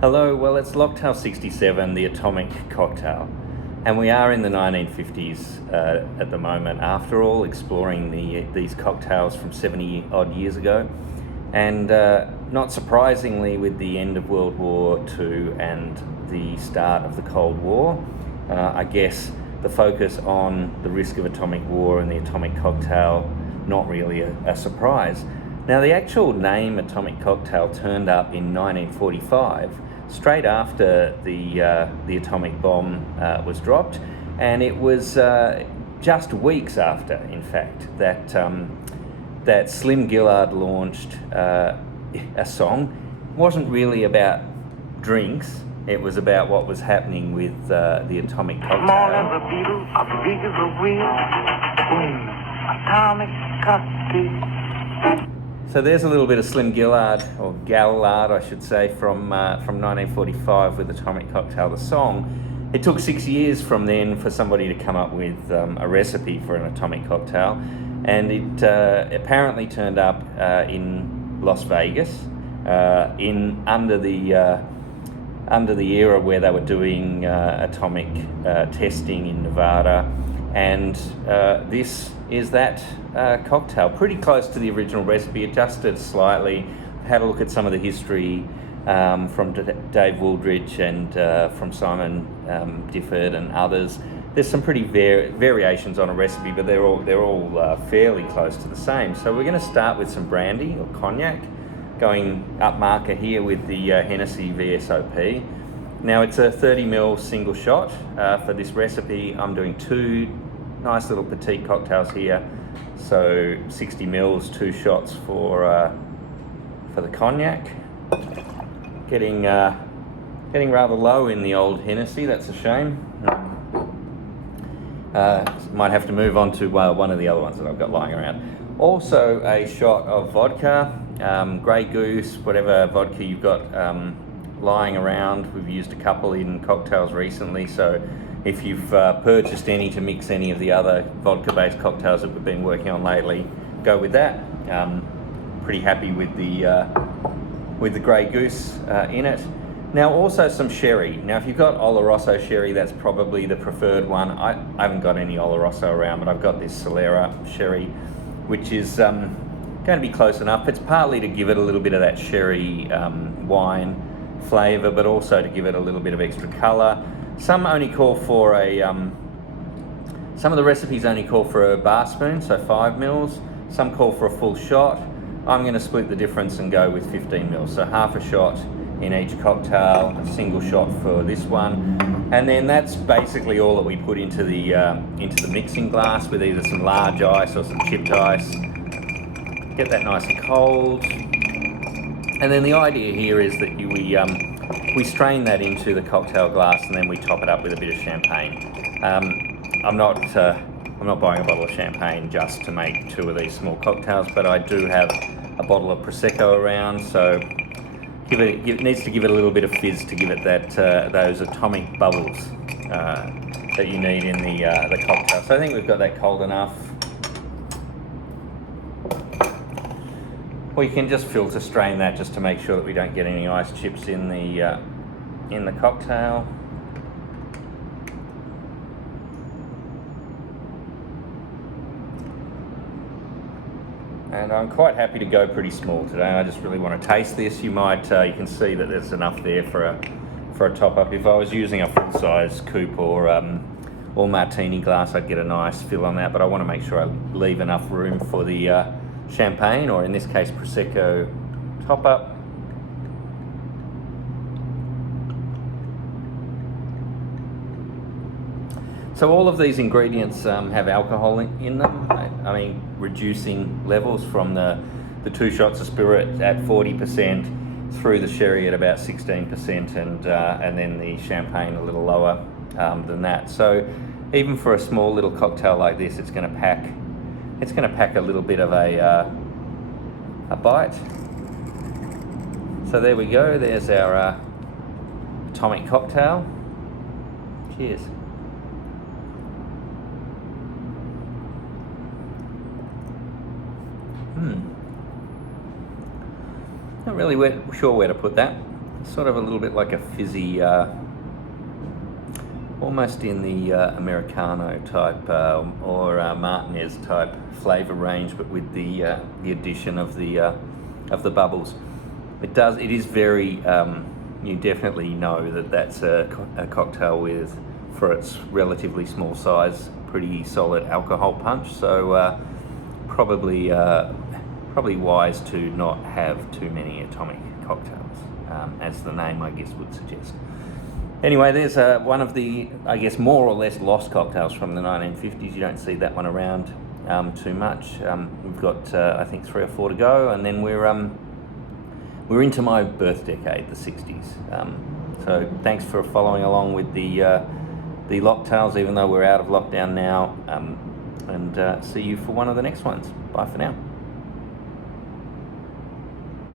Hello, well it's Locktail 67, the atomic cocktail, and we are in the 1950s at the moment, after all, exploring these cocktails from 70 odd years ago. And not surprisingly, with the end of World War II and the start of the Cold War, I guess the focus on the risk of atomic war and the atomic cocktail, not really a surprise. Now, the actual name atomic cocktail turned up in 1945, straight after the atomic bomb was dropped, and it was just weeks after, in fact, that Slim Gillard launched a song. It wasn't really about drinks, it was about what was happening with the atomic cocktail. Come on and the Beatles, operators are real. Boom, atomic cocktail. So there's a little bit of Slim Gillard, or Gallard I should say, from 1945 with Atomic Cocktail, the song. It took 6 years from then for somebody to come up with a recipe for an atomic cocktail, and it apparently turned up in Las Vegas, under the era where they were doing atomic testing in Nevada, and this is that cocktail, pretty close to the original recipe, adjusted slightly. Had a look at some of the history from Dave Wooldridge and from Simon Difford and others. There's some pretty variations on a recipe, but they're all fairly close to the same. So we're going to start with some brandy or cognac, going upmarket here with the Hennessy VSOP. Now it's a 30ml single shot for this recipe. I'm doing two nice little petite cocktails here, so 60 mils, 2 shots for the cognac. Getting rather low in the old Hennessy, that's a shame. Might have to move on to one of the other ones that I've got lying around. Also a shot of vodka, Grey Goose, whatever vodka you've got lying around. We've used a couple in cocktails recently, so if you've purchased any to mix any of the other vodka-based cocktails that we've been working on lately, go with that. Pretty happy with the Grey Goose in it. Now also some sherry. Now if you've got Oloroso sherry, that's probably the preferred one. I haven't got any Oloroso around, but I've got this Solera sherry, which is going to be close enough. It's partly to give it a little bit of that sherry wine flavour, but also to give it a little bit of extra colour. Some only call for some of the recipes only call for a bar spoon, so 5 mils. Some call for a full shot. I'm going to split the difference and go with 15 mils, so half a shot in each cocktail, a single shot for this one, and then that's basically all that we put into the mixing glass, with either some large ice or some chipped ice. Get that nice and cold, and then the idea here is that we strain that into the cocktail glass, and then we top it up with a bit of champagne. I'm not buying a bottle of champagne just to make 2 of these small cocktails, but I do have a bottle of Prosecco around, so it needs to give it a little bit of fizz to give it that those atomic bubbles that you need in the cocktail. So I think we've got that cold enough. We can just filter strain that just to make sure that we don't get any ice chips in the cocktail. And I'm quite happy to go pretty small today. I just really want to taste this. You can see that there's enough there for a top up. If I was using a full size coupe or martini glass, I'd get a nice fill on that. But I want to make sure I leave enough room for the champagne, or in this case Prosecco top up. So all of these ingredients have alcohol in them. I mean, reducing levels from the 2 shots of spirit at 40%, through the sherry at about 16%, and then the champagne a little lower than that. So even for a small little cocktail like this, it's going to pack a little bit of a bite. So there we go. There's our atomic cocktail. Cheers. Not really sure where to put that. sort of a little bit like a fizzy, almost in the Americano type or Martinez type flavour range, but with the addition of the bubbles. It is very. You definitely know that that's a cocktail with, for its relatively small size, pretty solid alcohol punch. So probably wise to not have too many atomic cocktails, as the name I guess would suggest. Anyway, there's one of the, I guess, more or less lost cocktails from the 1950s. You don't see that one around too much. We've got I think 3 or 4 to go, and then we're into my birth decade, the 60s. So thanks for following along with the Locktails, even though we're out of lockdown now. And see you for one of the next ones. Bye for now.